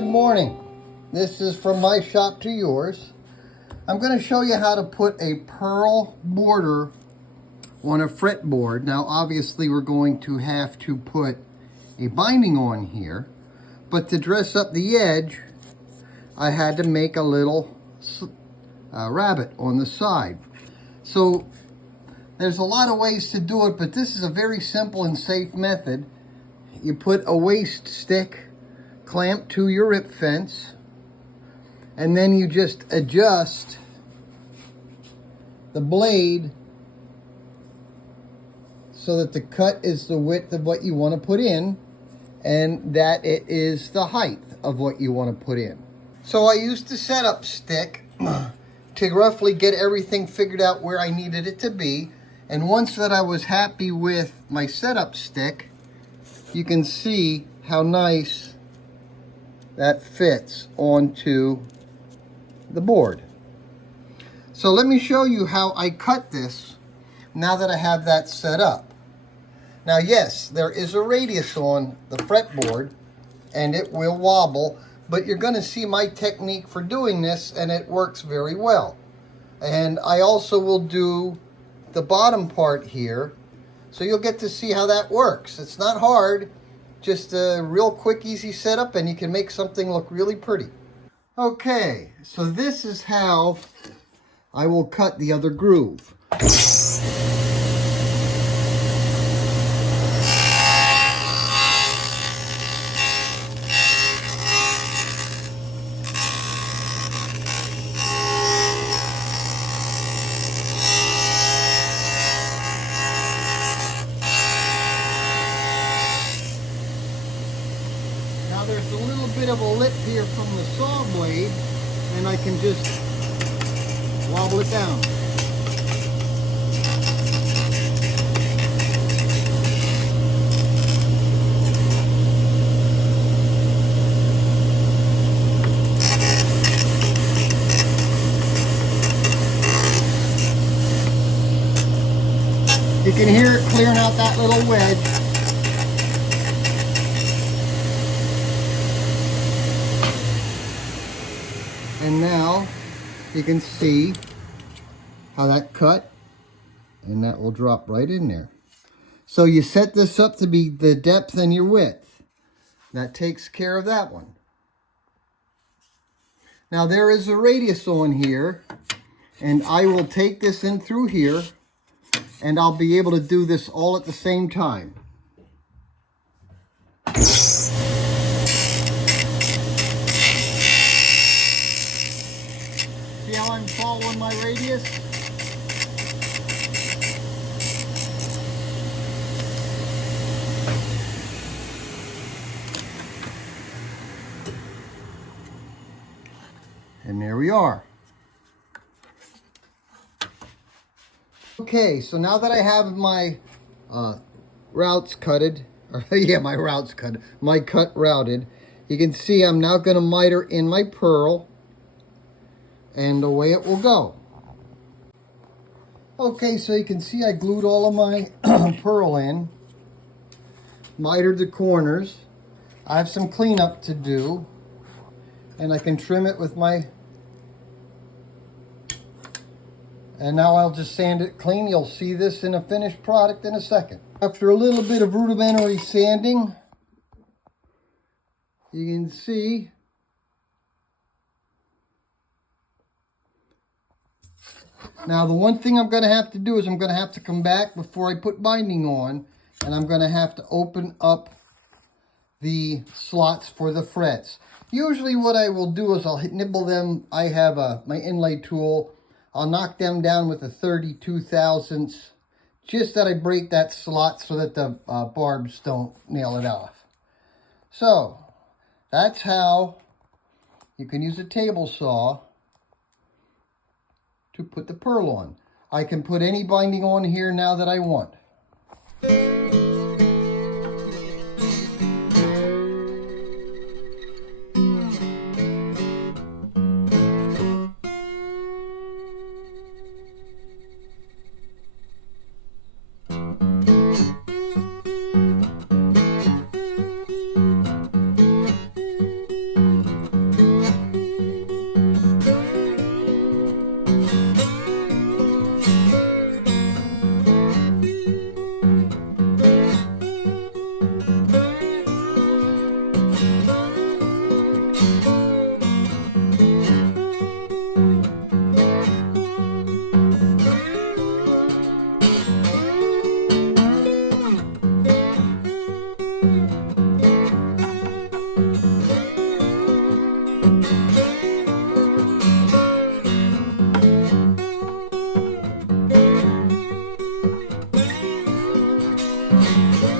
good morning. This is from my shop to yours. I'm going to show you how to put a pearl border on a fretboard. Now obviously we're going to have to put a binding on here, but to dress up the edge I had to make a little rabbit on the side. So there's a lot of ways to do it, but this is a very simple and safe method. You put a waist stick clamped to your rip fence, and then you just adjust the blade so that the cut is the width of what you want to put in and that it is the height of what you want to put in. So I used the setup stick to roughly get everything figured out where I needed it to be, and once that I was happy with my setup stick, you can see how nice that fits onto the board. So let me show you how I cut this now that I have that set up. Now yes, there is a radius on the fretboard and it will wobble, but you're going to see my technique for doing this and it works very well. And I also will do the bottom part here, so you'll get to see how that works. It's not hard, just a real quick, easy setup, and you can make something look really pretty. Okay, so this is how I will cut the other groove. Now there's a little bit of a lip here from the saw blade, and I can just wobble it down. You can hear it clearing out that little wedge. And now you can see how that cut, and that will drop right in there. So you set this up to be the depth and your width. That takes care of that one. Now there is a radius on here, and I will take this in through here, and I'll be able to do this all at the same time. See how I'm following my radius? And there we are. Okay, so now that I have my routes cutted, or yeah, my cut routed, you can see I'm now going to miter in my pearl, and away it will go. Okay, so you can see I glued all of my pearl in, mitered the corners. I have some cleanup to do, and I can trim it with my, and now I'll just sand it clean. You'll see this in a finished product in a second. After a little bit of rudimentary sanding, you can see now the one thing I'm going to have to do is I'm going to have to come back before I put binding on, and I'm going to have to open up the slots for the frets. Usually what I will do is I'll nibble them. I have my inlay tool. I'll knock them down with a 32 thousandths, just that I break that slot so that the barbs don't nail it off. So that's how you can use a table saw to put the pearl on. I can put any binding on here now that I want. it.